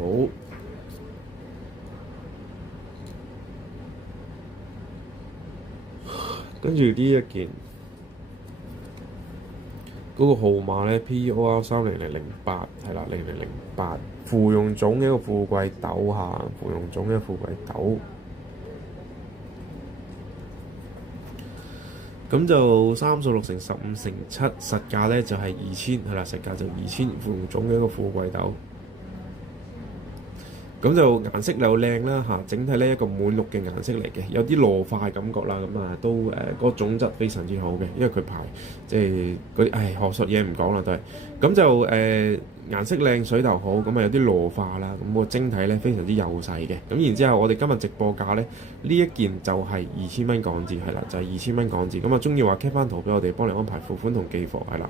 好，跟住呢一件嗰個號碼咧，POR 30008係啦，0008芙蓉種嘅一個富貴豆嚇，芙蓉種嘅富貴豆。咁就36乘15乘7，實價咧就係2000，係啦，實價就2000，芙蓉種嘅一個富貴豆。咁就顏色又靚啦嚇，整體咧一個滿綠嘅顏色嚟嘅，有啲糯化嘅感覺啦。咁啊都嗰個種質非常之好嘅，因為佢排即係嗰啲學術嘢唔講啦都係。咁就顏色靚，水頭好，咁啊有啲糯化啦。咁個晶體咧非常之幼細嘅。咁然之後我哋今日直播價咧呢一件就係2000蚊港紙，係啦，就係2000蚊港紙。咁啊中意話 cap 翻圖俾我哋，幫你安排付款同寄貨，係啦。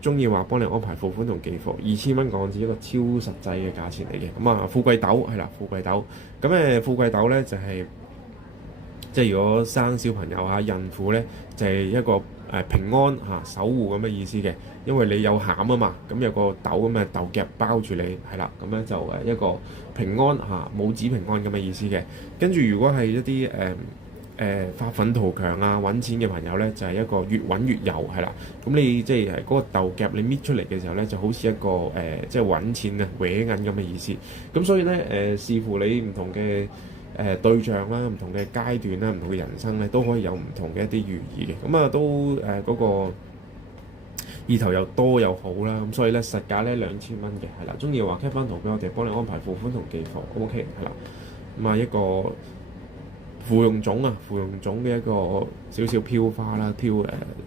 中意話幫你安排付款同寄貨，2000蚊港紙一個超實際嘅價錢嚟嘅。咁啊，富貴豆係啦，富貴豆。咁富貴豆咧就係即係如果生小朋友啊、孕婦咧，就係一個平安守護咁嘅意思嘅。因為你有餡啊嘛，咁有個豆咁嘅豆夾包住你，係啦，咁咧就一個平安母子平安咁嘅意思嘅。跟住如果係一啲發奮圖強啊、揾錢嘅朋友咧，就係一個越揾越有，係啦。咁你即係嗰個豆夾你搣出嚟嘅時候咧，就好似一個即係揾錢啊、搲銀咁嘅意思。咁所以咧視乎你唔同嘅對象啦、唔同嘅階段啦、唔同嘅人生咧，都可以有唔同嘅一啲寓意嘅。咁啊都嗰個意頭又多又好啦。咁所以咧實價咧2000蚊嘅，係啦。中意話 cap 翻圖俾我哋，幫你安排付款同寄貨 ，OK 係啦。咁啊一個芙蓉種啊，芙蓉種嘅一個少少飄花啦，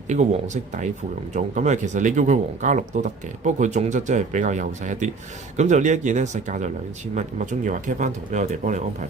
一個黃色底芙蓉種。咁其實你叫佢皇家綠都得嘅，不過佢種質真係比較幼細一啲。咁就呢一件咧實價就2000蚊。咁啊中意話 cap 翻圖俾我哋，幫你安排。